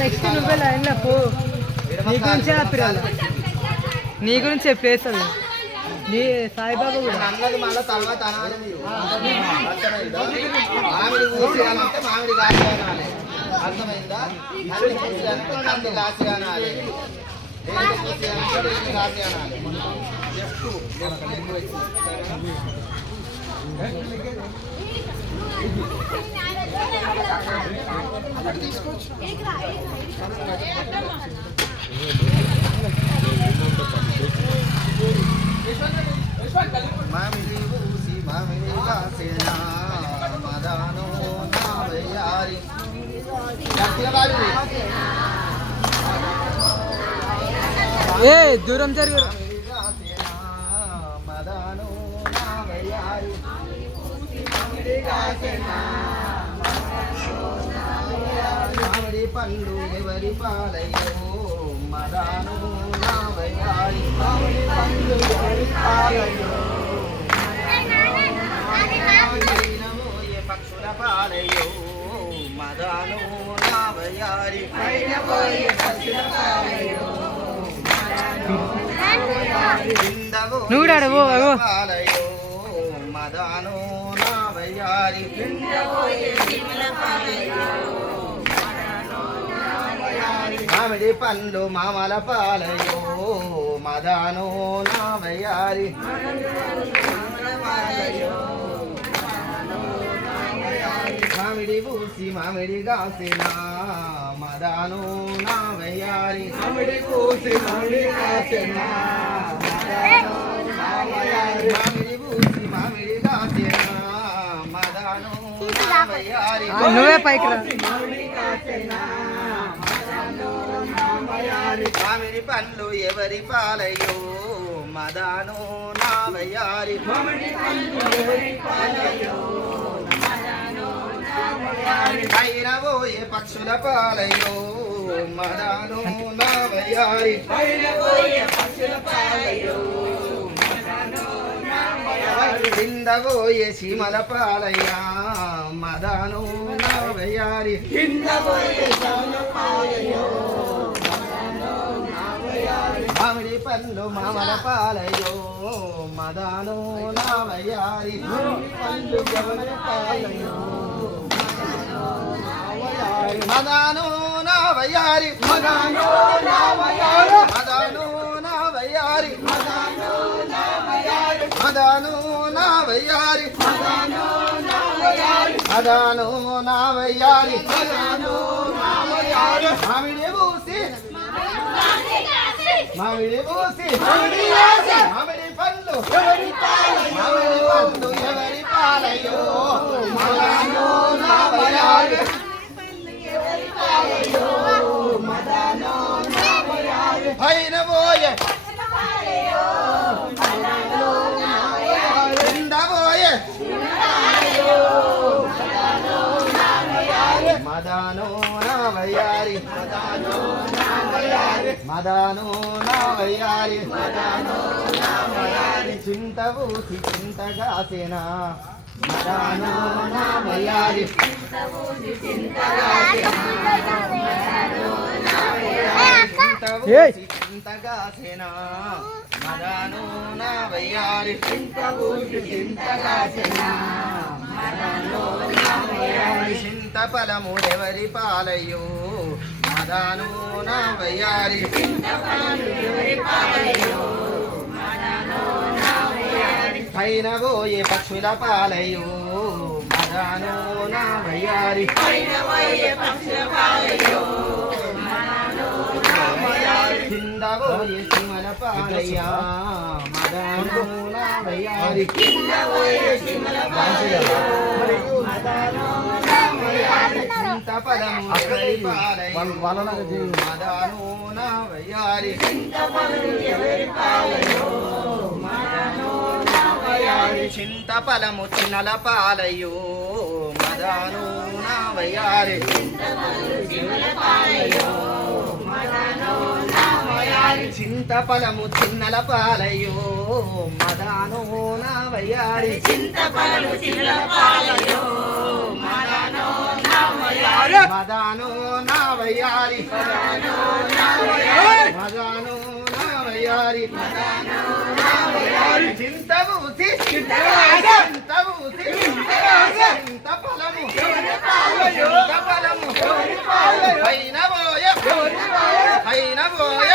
Next నువ్వే line పో. నీ గురించి చెప్పిరాలి, నీ గురించి చెప్పేసి నీ సాయిబాబా కూడా అన్నది మళ్ళీ తర్వాత మామిడి కూర్చోాలంటే మామిడి కాసి అనాలి. అర్థమైందా? అన్ని కూర్చోాలంటే కంది కాసి అనాలి. కాసి అనాలి. మామిడి ఊసి మామిడి కాసేనా మదానో నా వయ్యారి. ఏ దూరం జరుగు. మదానో నా వయ్యారి మామిడి పండు ఎవరి పాలయ్యో మదానో నా వయ్యారి. మామిడి పండు ఎవరి పాలయ్యో పక్షుల పాలయ్యో మదానో నా వయ్యారి. నువ్వు పాలయ్యో మదానో నా వయ్యారి. మామిడి పండ్లు మామల పాలయ్యో మదానో నా వయ్యారి. మామిడి పూసి మామిడి కాసినా మదానో నా వయ్యారి. మామిడి పూసి మామిడి కాసినా మామిడి పూసి మామిడి కాసినా మదానో నా వయ్యారి. నువ్వే పైకి రా. మామిడి పండ్లు ఎవరి పాలయ్యో మదానో నా వయ్యారి. పైన పోయే పక్షుల పాలయ్యో మదానో నా వయ్యారి. కింద పోయే సీమల పాలయ్యా మదానో నా వయ్యారి. మామిడి పండ్లు మామల పాలయ్యో మదానో నా వయ్యారి. పండ్లు ఎవరి పాలయ్యో మదానో నా వయ్యారి. మదానో నా వయ్యారి. మదానో నా వయ్యారి. మదానో నా వయ్యారి. మదానో నా వయ్యారి. మదానో నా వయ్యారి. మామిడి పూసి మామిడి పూసి మామిడి పండ్లు మామిడి పండ్లు ఎవరి పాలయ్యో మదానో నా వయ్యారి. పైన పోయే కింద పోయే మదానో నా వయ్యారి. మదానో నా వయ్యారి. చింత ఊసి చింత కాసేనా మదానో నా వయ్యారి. చింత ఊసి చింత కాసేనా మదానో నా వయ్యారి. చింత ఫలము ఎవరి పాలయ్యో మదానో నా వయ్యారి. పైన పోయే పక్షుల పాలయ్యో మదానో నా వయ్యారి. కింద పోయే సీమల పాలయ్యా మదానో నా వయ్యారి. చింత ఫలము ఎవరి పాలయ్యో మదానో నా వయ్యారి. చింతఫలము చిన్నల పాలయ్యో మదాను నా వయ్యారి చింతఫలము చిన్నల పాలయ్యో మదాను నా వయ్యారి మదాను నా వయ్యారి మదాను నా వయ్యారి చింతబూసి చింతబూసి చింతఫలము చింతఫలము పైన పోయ పైన పోయ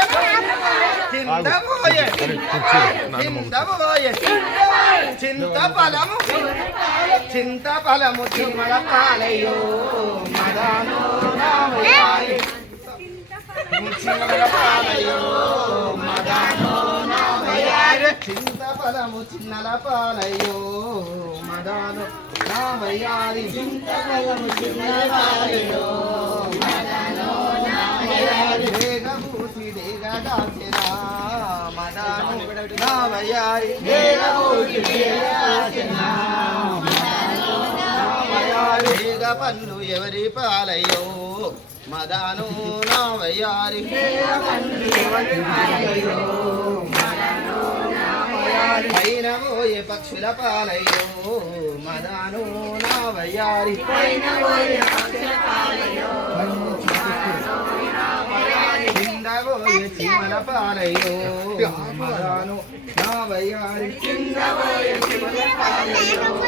కింద పోయ కింద పోయ చింతఫలము చింతఫలము చిమ్మల పాలయ్యో మదాను నామయారి చిమ్మల పాలయ్యో మదాను నామయారి చింతఫలము చిన్నల పాలయ్యో మదాను నామయారి చింతఫలము చిన్నల పాలయ్యో మదాను నామయారి దేగభూసి దేగదాసెనా మదాను నామయారి దేగభూసి దేగదాసెనా వేగ పన్ను ఎవరి పాలయ్యో మదాను నా వయ్యారి పైన పోయే పక్షుల పాలయ్యో మదాను నా వయ్యారి కింద పోయే చీమల పాలయ్యో మదాను నా వయ్యారి కింద పోయే చీమల పాలయ్యో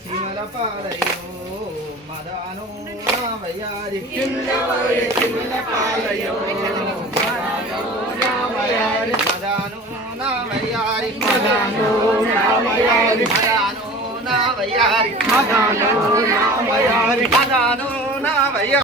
చిమల పాలయ్యో మదాను నా వయ్యారి చిమల పాలయ్యో మదాను నా వయ్యారి మదాను నా వయ్యారి మదాను నా వయ్యారి మదాను